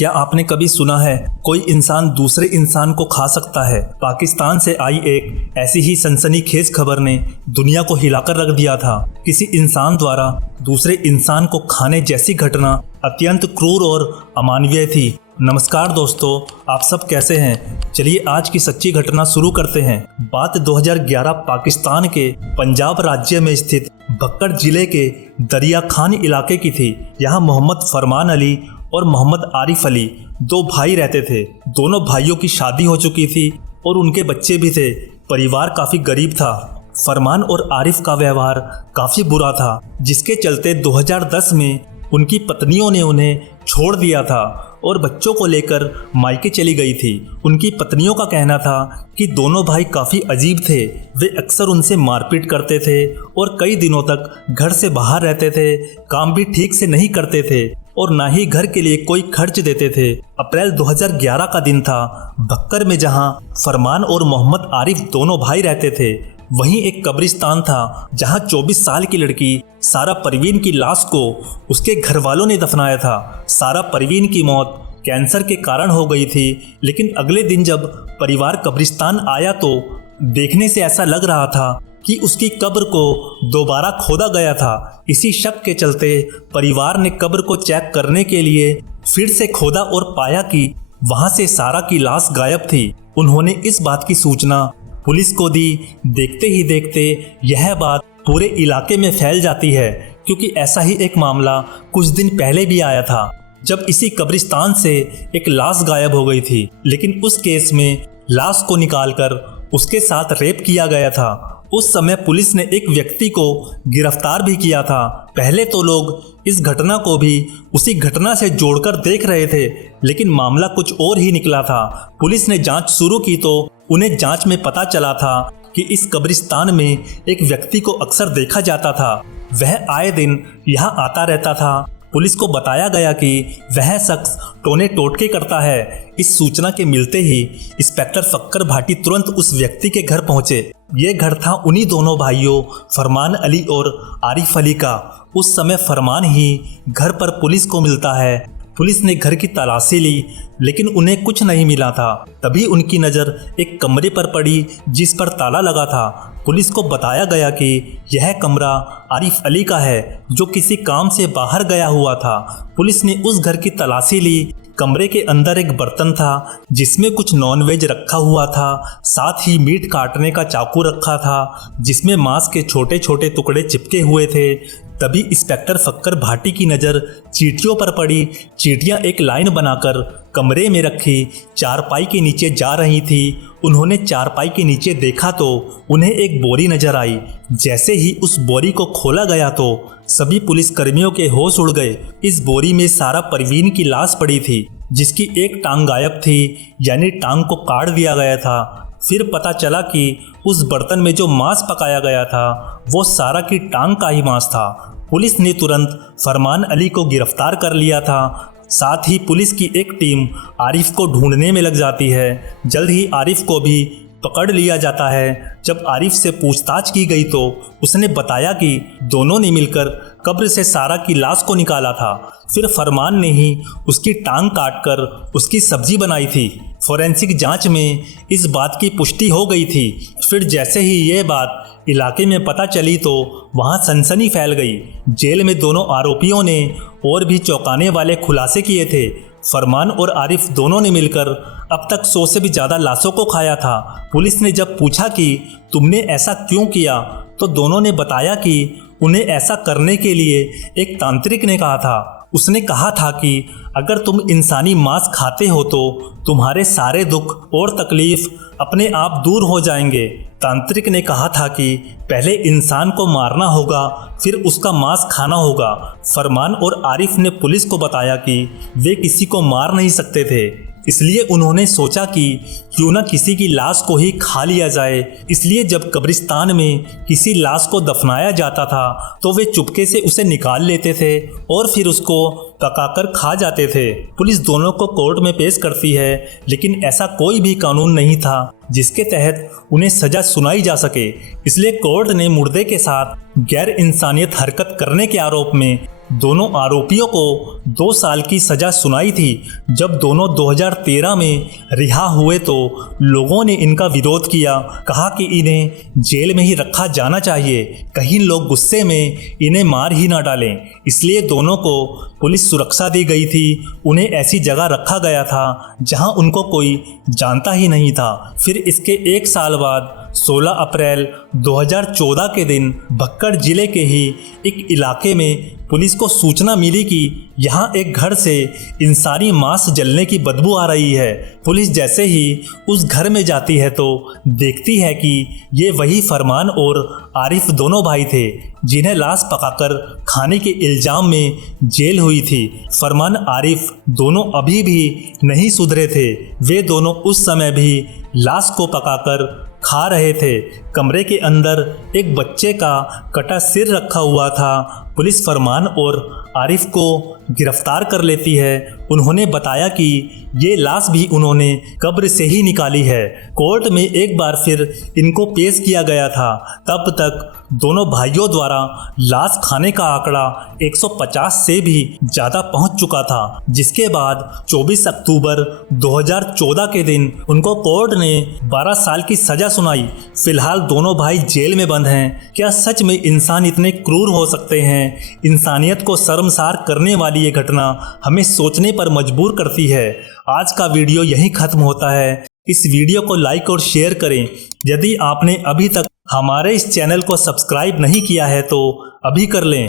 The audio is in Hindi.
क्या आपने कभी सुना है कोई इंसान दूसरे इंसान को खा सकता है? पाकिस्तान से आई एक ऐसी ही सनसनीखेज खबर ने दुनिया को हिलाकर रख दिया था। किसी इंसान द्वारा दूसरे इंसान को खाने जैसी घटना अत्यंत क्रूर और अमानवीय थी। नमस्कार दोस्तों, आप सब कैसे हैं? चलिए आज की सच्ची घटना शुरू करते हैं। बात 2011 पाकिस्तान के पंजाब राज्य में स्थित बक्कर जिले के दरिया खान इलाके की थी। यहाँ मोहम्मद फरमान अली और मोहम्मद आरिफ अली दो भाई रहते थे। दोनों भाइयों की शादी हो चुकी थी और उनके बच्चे भी थे। परिवार काफ़ी गरीब था। फरमान और आरिफ का व्यवहार काफ़ी बुरा था, जिसके चलते 2010 में उनकी पत्नियों ने उन्हें छोड़ दिया था और बच्चों को लेकर मायके चली गई थी। उनकी पत्नियों का कहना था कि दोनों भाई काफ़ी अजीब थे। वे अक्सर उनसे मारपीट करते थे और कई दिनों तक घर से बाहर रहते थे। काम भी ठीक से नहीं करते थे और ना ही घर के लिए कोई खर्च देते थे। अप्रैल 2011 का दिन था। बक्कर में जहां फरमान और मोहम्मद आरिफ दोनों भाई रहते थे, वहीं एक कब्रिस्तान था जहां 24 साल की लड़की सारा परवीन की लाश को उसके घर वालों ने दफनाया था। सारा परवीन की मौत कैंसर के कारण हो गई थी, लेकिन अगले दिन जब परिवार कब्रिस्तान आया तो देखने से ऐसा लग रहा था कि उसकी कब्र को दोबारा खोदा गया था। इसी शक के चलते परिवार ने कब्र को चेक करने के लिए फिर से खोदा और पाया कि वहां से सारा की लाश गायब थी। उन्होंने इस बात की सूचना पुलिस को दी। देखते ही देखते यह बात पूरे इलाके में फैल जाती है, क्योंकि ऐसा ही एक मामला कुछ दिन पहले भी आया था, जब इसी कब्रिस्तान से एक लाश गायब हो गई थी। लेकिन उस केस में लाश को निकालकर उसके साथ रेप किया गया था। उस समय पुलिस ने एक व्यक्ति को गिरफ्तार भी किया था। पहले तो लोग इस घटना को भी उसी घटना से जोड़कर देख रहे थे, लेकिन मामला कुछ और ही निकला था। पुलिस ने जांच शुरू की तो उन्हें जांच में पता चला था कि इस कब्रिस्तान में एक व्यक्ति को अक्सर देखा जाता था। वह आए दिन यहाँ आता रहता था। पुलिस को बताया गया कि वह शख्स टोने टोटके करता है। इस सूचना के मिलते ही इंस्पेक्टर फक्कर भाटी तुरंत उस व्यक्ति के घर पहुंचे। ये घर था उन्हीं दोनों भाइयों फरमान अली और आरिफ अली का। उस समय फरमान ही घर पर पुलिस को मिलता है। पुलिस ने घर की तलाशी ली, लेकिन उन्हें कुछ नहीं मिला था। तभी उनकी नज़र एक कमरे पर पड़ी जिस पर ताला लगा था। पुलिस को बताया गया कि यह कमरा आरिफ अली का है, जो किसी काम से बाहर गया हुआ था। पुलिस ने उस घर की तलाशी ली। कमरे के अंदर एक बर्तन था जिसमें कुछ नॉनवेज रखा हुआ था। साथ ही मीट काटने का चाकू रखा था जिसमें मांस के छोटे छोटे टुकड़े चिपके हुए थे। तभी इंस्पेक्टर फक्कर भाटी की नज़र चींटियों पर पड़ी। चींटियां एक लाइन बनाकर कमरे में रखी चारपाई के नीचे जा रही थी। उन्होंने चारपाई के नीचे देखा तो उन्हें एक बोरी नजर आई। जैसे ही उस बोरी को खोला गया तो सभी पुलिसकर्मियों के होश उड़ गए। इस बोरी में सारा परवीन की लाश पड़ी थी, जिसकी एक टांग गायब थी, यानी टांग को काट दिया गया था। फिर पता चला कि उस बर्तन में जो मांस पकाया गया था वो सारा की टांग का ही मांस था। पुलिस ने तुरंत फरमान अली को गिरफ्तार कर लिया था। साथ ही पुलिस की एक टीम आरिफ को ढूंढने में लग जाती है। जल्द ही आरिफ को भी पकड़ लिया जाता है। जब आरिफ से पूछताछ की गई तो उसने बताया कि दोनों ने मिलकर कब्र से सारा की लाश को निकाला था। फिर फरमान ने ही उसकी टांग काटकर उसकी सब्जी बनाई थी। फोरेंसिक जांच में इस बात की पुष्टि हो गई थी। फिर जैसे ही ये बात इलाके में पता चली तो वहाँ सनसनी फैल गई। जेल में दोनों आरोपियों ने और भी चौंकाने वाले खुलासे किए थे। फरमान और आरिफ दोनों ने मिलकर अब तक 100 से भी ज़्यादा लाशों को खाया था। पुलिस ने जब पूछा कि तुमने ऐसा क्यों किया, तो दोनों ने बताया कि उन्हें ऐसा करने के लिए एक तांत्रिक ने कहा था। उसने कहा था कि अगर तुम इंसानी मांस खाते हो तो तुम्हारे सारे दुख और तकलीफ अपने आप दूर हो जाएंगे। तांत्रिक ने कहा था कि पहले इंसान को मारना होगा, फिर उसका मांस खाना होगा। फरमान और आरिफ ने पुलिस को बताया कि वे किसी को मार नहीं सकते थे, इसलिए उन्होंने सोचा कि क्यों ना किसी की लाश को ही खा लिया जाए। इसलिए जब कब्रिस्तान में किसी लाश को दफनाया जाता था तो वे चुपके से उसे निकाल लेते थे और फिर उसको पकाकर खा जाते थे। पुलिस दोनों को कोर्ट में पेश करती है, लेकिन ऐसा कोई भी कानून नहीं था जिसके तहत उन्हें सजा सुनाई जा सके। इसलिए कोर्ट ने मुर्दे के साथ गैर इंसानियत हरकत करने के आरोप में दोनों आरोपियों को 2 साल की सजा सुनाई थी। जब दोनों 2013 में रिहा हुए तो लोगों ने इनका विरोध किया, कहा कि इन्हें जेल में ही रखा जाना चाहिए, कहीं लोग गुस्से में इन्हें मार ही ना डालें। इसलिए दोनों को पुलिस सुरक्षा दी गई थी। उन्हें ऐसी जगह रखा गया था जहां उनको कोई जानता ही नहीं था। फिर इसके 1 साल बाद 16 अप्रैल 2014 के दिन बक्कर जिले के ही एक इलाके में पुलिस को सूचना मिली कि यहाँ एक घर से इंसानी मांस जलने की बदबू आ रही है। पुलिस जैसे ही उस घर में जाती है तो देखती है कि ये वही फरमान और आरिफ दोनों भाई थे जिन्हें लाश पकाकर खाने के इल्जाम में जेल हुई थी। फरमान आरिफ दोनों अभी भी नहीं सुधरे थे। वे दोनों उस समय भी लाश को पकाकर खा रहे थे। कमरे के अंदर एक बच्चे का कटा सिर रखा हुआ था। पुलिस फरमान और आरिफ को गिरफ्तार कर लेती है। उन्होंने बताया कि ये लाश भी उन्होंने कब्र से ही निकाली है। कोर्ट में एक बार फिर इनको पेश किया गया था। तब तक दोनों भाइयों द्वारा लाश खाने का आंकड़ा 150 से भी ज़्यादा पहुंच चुका था, जिसके बाद 24 अक्टूबर 2014 के दिन उनको कोर्ट ने 12 साल की सज़ा सुनाई। फिलहाल दोनों भाई जेल में बंद हैं। क्या सच में इंसान इतने क्रूर हो सकते हैं? इंसानियत को शर्मसार करने वाली ये घटना हमें सोचने पर मजबूर करती है। आज का वीडियो यहीं खत्म होता है। इस वीडियो को लाइक और शेयर करें। यदि आपने अभी तक हमारे इस चैनल को सब्सक्राइब नहीं किया है तो अभी कर लें।